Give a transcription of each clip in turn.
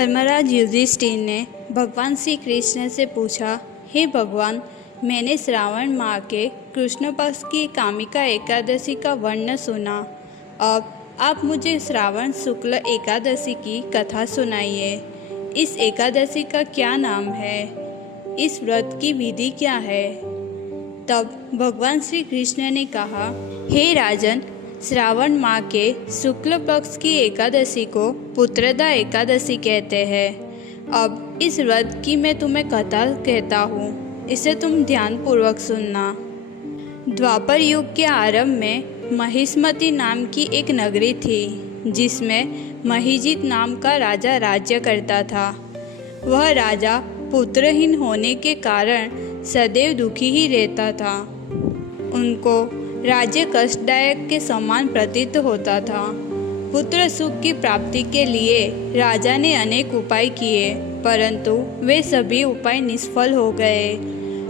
धर्मराज युधिष्ठिर ने भगवान श्री कृष्ण से पूछा, हे भगवान, मैंने श्रावण माह के कृष्ण पक्ष की कामिका एकादशी का वर्ण सुना। अब आप मुझे श्रावण शुक्ल एकादशी की कथा सुनाइए। इस एकादशी का क्या नाम है? इस व्रत की विधि क्या है? तब भगवान श्री कृष्ण ने कहा, हे राजन, श्रावण माह के शुक्ल पक्ष की एकादशी को पुत्रदा एकादशी कहते हैं। अब इस व्रत की मैं तुम्हें कथा कहता हूँ, इसे तुम ध्यानपूर्वक सुनना। द्वापर युग के आरंभ में महिष्मति नाम की एक नगरी थी, जिसमें महिजित नाम का राजा राज्य करता था। वह राजा पुत्रहीन होने के कारण सदैव दुखी ही रहता था। उनको राज्य कष्टदायक के समान प्रतीत होता था। पुत्र सुख की प्राप्ति के लिए राजा ने अनेक उपाय किए, परंतु वे सभी उपाय निष्फल हो गए।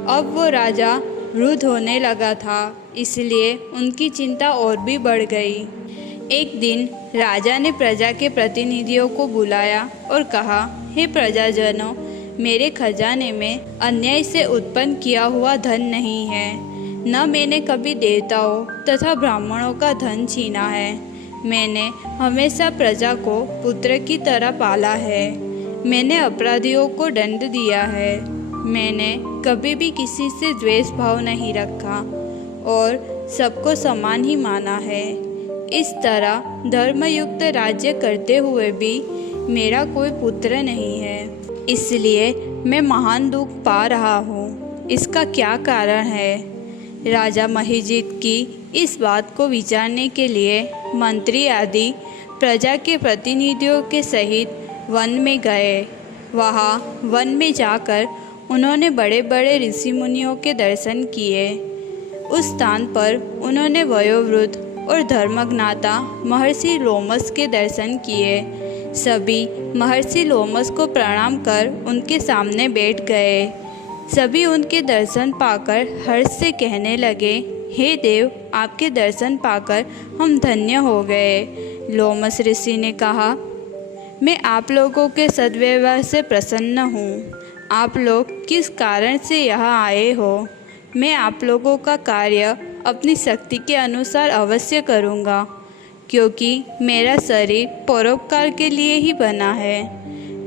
अब वो राजा वृद्ध होने लगा था, इसलिए उनकी चिंता और भी बढ़ गई। एक दिन राजा ने प्रजा के प्रतिनिधियों को बुलाया और कहा, हे प्रजाजनों, मेरे खजाने में अन्याय से उत्पन्न किया हुआ धन नहीं है। न मैंने कभी देवताओं तथा ब्राह्मणों का धन छीना है। मैंने हमेशा प्रजा को पुत्र की तरह पाला है। मैंने अपराधियों को दंड दिया है। मैंने कभी भी किसी से द्वेष भाव नहीं रखा और सबको समान ही माना है। इस तरह धर्मयुक्त राज्य करते हुए भी मेरा कोई पुत्र नहीं है, इसलिए मैं महान दुख पा रहा हूँ। इसका क्या कारण है? राजा महिजित की इस बात को विचारने के लिए मंत्री आदि प्रजा के प्रतिनिधियों के सहित वन में गए। वहाँ वन में जाकर उन्होंने बड़े बड़े ऋषि मुनियों के दर्शन किए। उस स्थान पर उन्होंने वयोवृद्ध और धर्मज्ञाता महर्षि लोमस के दर्शन किए। सभी महर्षि लोमस को प्रणाम कर उनके सामने बैठ गए। सभी उनके दर्शन पाकर हर्ष से कहने लगे, हे देव, आपके दर्शन पाकर हम धन्य हो गए। लोमस ऋषि ने कहा, मैं आप लोगों के सद्व्यवहार से प्रसन्न हूँ। आप लोग किस कारण से यहाँ आए हो? मैं आप लोगों का कार्य अपनी शक्ति के अनुसार अवश्य करूँगा, क्योंकि मेरा शरीर परोपकार के लिए ही बना है।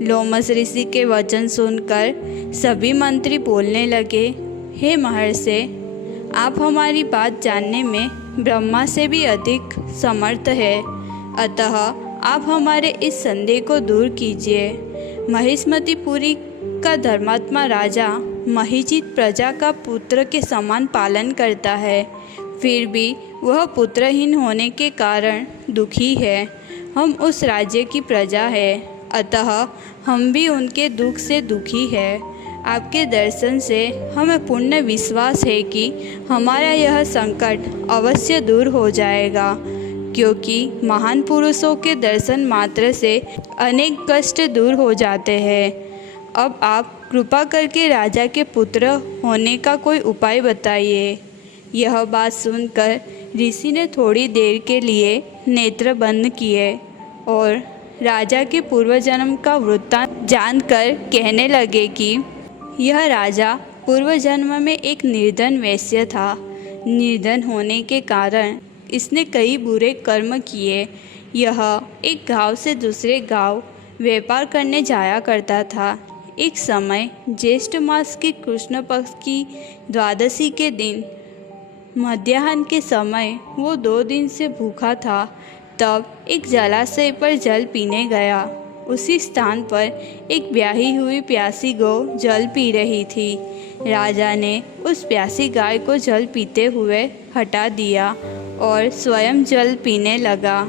लोमस ऋषि के वचन सुनकर सभी मंत्री बोलने लगे, हे महर्षि, आप हमारी बात जानने में ब्रह्मा से भी अधिक समर्थ है, अतः आप हमारे इस संदेह को दूर कीजिए। महिष्मतिपुरी का धर्मात्मा राजा महिजित प्रजा का पुत्र के समान पालन करता है, फिर भी वह पुत्रहीन होने के कारण दुखी है। हम उस राज्य की प्रजा है, अतः हम भी उनके दुख से दुखी है। आपके दर्शन से हमें पूर्ण विश्वास है कि हमारा यह संकट अवश्य दूर हो जाएगा, क्योंकि महान पुरुषों के दर्शन मात्र से अनेक कष्ट दूर हो जाते हैं। अब आप कृपा करके राजा के पुत्र होने का कोई उपाय बताइए। यह बात सुनकर ऋषि ने थोड़ी देर के लिए नेत्र बंद किए और राजा के पूर्व जन्म का वृत्तांत जानकर कहने लगे कि यह राजा पूर्व जन्म में एक निर्धन वैश्य था। निर्धन होने के कारण इसने कई बुरे कर्म किए। यह एक गांव से दूसरे गांव व्यापार करने जाया करता था। एक समय ज्येष्ठ मास की कृष्ण पक्ष की द्वादशी के दिन मध्याह्न के समय वो 2 दिन से भूखा था। तब एक जलाशय पर जल पीने गया। उसी स्थान पर एक ब्याही हुई प्यासी गौ जल पी रही थी। राजा ने उस प्यासी गाय को जल पीते हुए हटा दिया और स्वयं जल पीने लगा।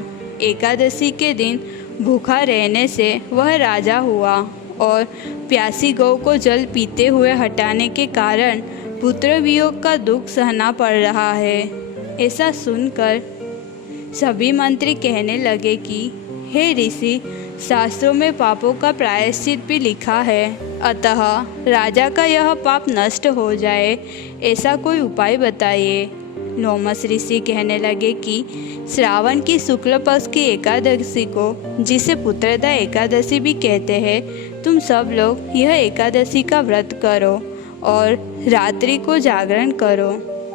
एकादशी के दिन भूखा रहने से वह राजा हुआ और प्यासी गौ को जल पीते हुए हटाने के कारण पुत्र वियोग का दुख सहना पड़ रहा है। ऐसा सुनकर सभी मंत्री कहने लगे कि हे ऋषि, शास्त्रों में पापों का प्रायश्चित भी लिखा है, अतः राजा का यह पाप नष्ट हो जाए, ऐसा कोई उपाय बताइए। लोमस ऋषि कहने लगे कि श्रावण की शुक्ल पक्ष की एकादशी को, जिसे पुत्रदा एकादशी भी कहते हैं, तुम सब लोग यह एकादशी का व्रत करो और रात्रि को जागरण करो,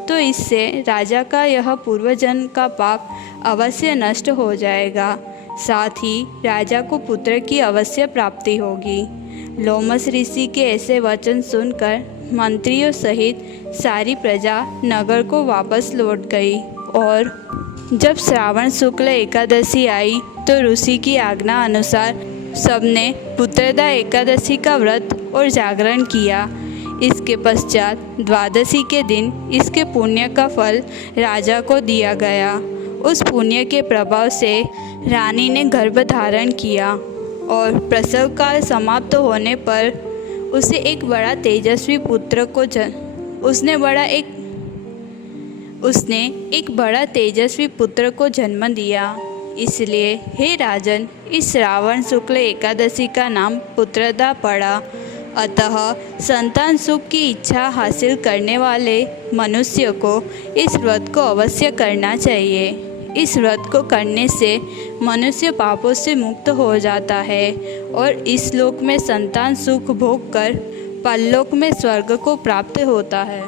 तो इससे राजा का यह पूर्वजन्म का पाप अवश्य नष्ट हो जाएगा। साथ ही राजा को पुत्र की अवश्य प्राप्ति होगी। लोमस ऋषि के ऐसे वचन सुनकर मंत्रियों सहित सारी प्रजा नगर को वापस लौट गई और जब श्रावण शुक्ल एकादशी आई तो ऋषि की आज्ञा अनुसार सबने पुत्रदा एकादशी का व्रत और जागरण किया। इसके पश्चात द्वादशी के दिन इसके पुण्य का फल राजा को दिया गया। उस पुण्य के प्रभाव से रानी ने गर्भ धारण किया और प्रसव काल समाप्त होने पर उसे एक बड़ा तेजस्वी पुत्र को उसने एक बड़ा तेजस्वी पुत्र को जन्म दिया। इसलिए हे राजन, इस श्रावण शुक्ल एकादशी का नाम पुत्रदा पड़ा। अतः संतान सुख की इच्छा हासिल करने वाले मनुष्य को इस व्रत को अवश्य करना चाहिए। इस व्रत को करने से मनुष्य पापों से मुक्त हो जाता है और इस लोक में संतान सुख भोग कर परलोक में स्वर्ग को प्राप्त होता है।